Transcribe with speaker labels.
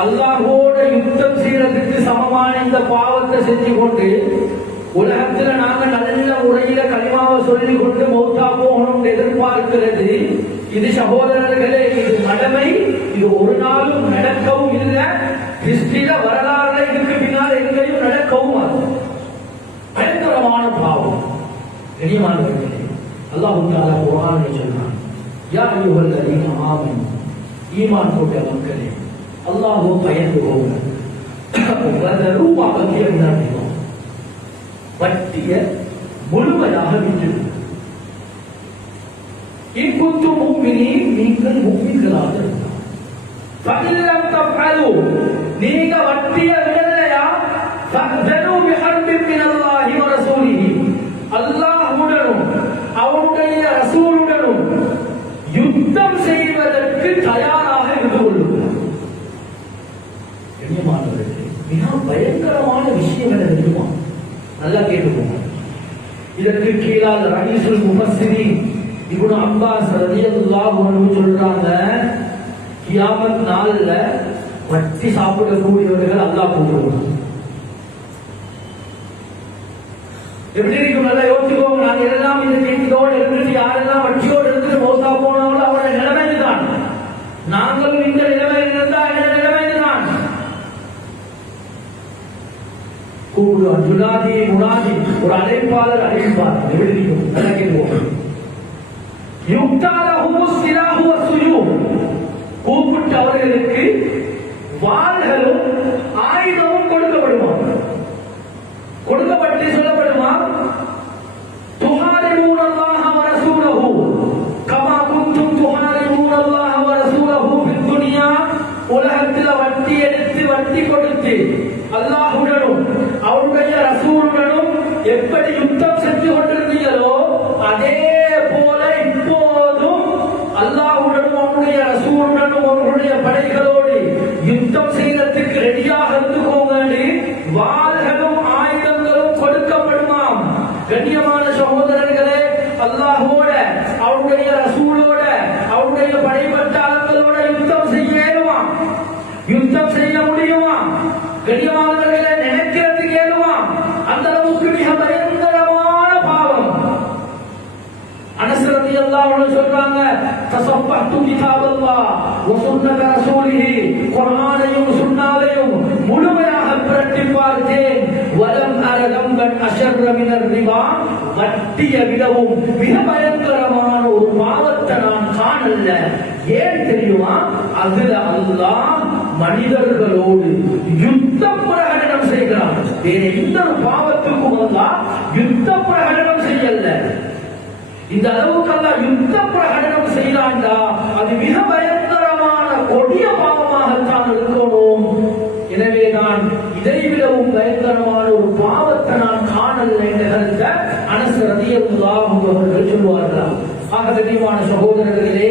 Speaker 1: அல்லாஹோட யுத்தம் செய்யறதுக்கு சமமான இந்த பாவத்தை செஞ்சு கொண்டு உலகத்துல நாங்க நல்ல முறையில கனிமாவை சொல்லி கொண்டு மௌத்தா போகணும் எதிர்பார்க்கிறது. இது சகோதரர்களே இது மடமை இது ஒரு நாளும் நடக்கவும் இல்லை. கிறிஸ்டில வரலாறு இதுக்கு பின்னால் எங்கேயும் நடக்கவும் அது. பயங்கரமான பாவம். கனியமானவர்களே அல்லாஹ் தாலா குரானை சொன்னான் யா இவர்கள் ஆமனு. ஈமான் கொண்ட மக்களே அல்லாஹ்வை பயந்து போங்க வதரு பாவத்தியம் நடக்கும் வட்டிய முழுமையாக விட்டு இக்குத்து முக்மினி நீங்கள் முக்மிகளாக இருந்தால். இதற்கு கீழால் ரஹீசுல் முஃபஸ்ஸிரி இப்னு அப்பாஸ் ரலியல்லாஹு அன்ஹு சொல்றாங்க கியாமத் நாள்ல வட்டி சாப்பிடக்கூடியவர்கள் அல்லாஹ் கூப்பிடுவான் எப்படி இருக்கும்? நல்லா யோசிச்சுக்கோங்க. நான் எல்லாம் இந்த நீதியோடு இருந்துட்டு யாரெல்லாம் கூப்பிடுவான் முனாதி ஒரு அழைப்பாளர் அழைப்பார். கூப்பிட்டு அவர்களுக்கு வாள்களும் ஆயுதமும் கொடுக்கப்படுமா? கொடுக்கப்பட்டு சொல்லப்படுமா? துஹாரிமூன அல்லாஹ வ ரசூலஹு. கமா குன்தும் துஹாரிமூன அல்லாஹ வ ரசூலஹு ஃபித் துன்யா. உலகத்தில் வட்டி எடுத்து வட்டி கொடுத்து கண்ணியமானவர்களை நினைக்கிறதுக்கு ஏழுமா அந்த அளவுக்கு மிக பயங்கரமான பாவம். அனசரதி எல்லாம் சொல்றாங்க தசஃபஹ்து கிதாபல்லா வ ரசூலிஹி. குர்ஆனையும் சுன்னாவையும் முழுமையாக புரட்டி பார்த்தேன். வலம் அரதம்பன் அஷர்ர மினர் ரிபா. வட்டிய விடவும் மிக பயங்கரமான ஒரு பாவத்தை நான் காணல. ஏன் தெரியுமா? அதுல அல்லாஹ் மனிதர்களோடு வேற எந்த ஒரு பாவத்துக்கும் அல்லாஹ் யுத்த பிரகடனம் செய்யல இந்த அளவுக்கு அல்ல யுத்த பிரகடனம் செய்யலாண்டா அது மிக பயங்கரமான கொடிய பாவமாகத்தான் இருக்கணும். எனவே நான் இதை விடவும் பயங்கரமான ஒரு பாவத்தை நான் காணல என்ற கருத்தை அனசு ரதியல்லாஹு அவர்கள் சொல்வார்களாம். ஆக தெளிவான சகோதரர்களே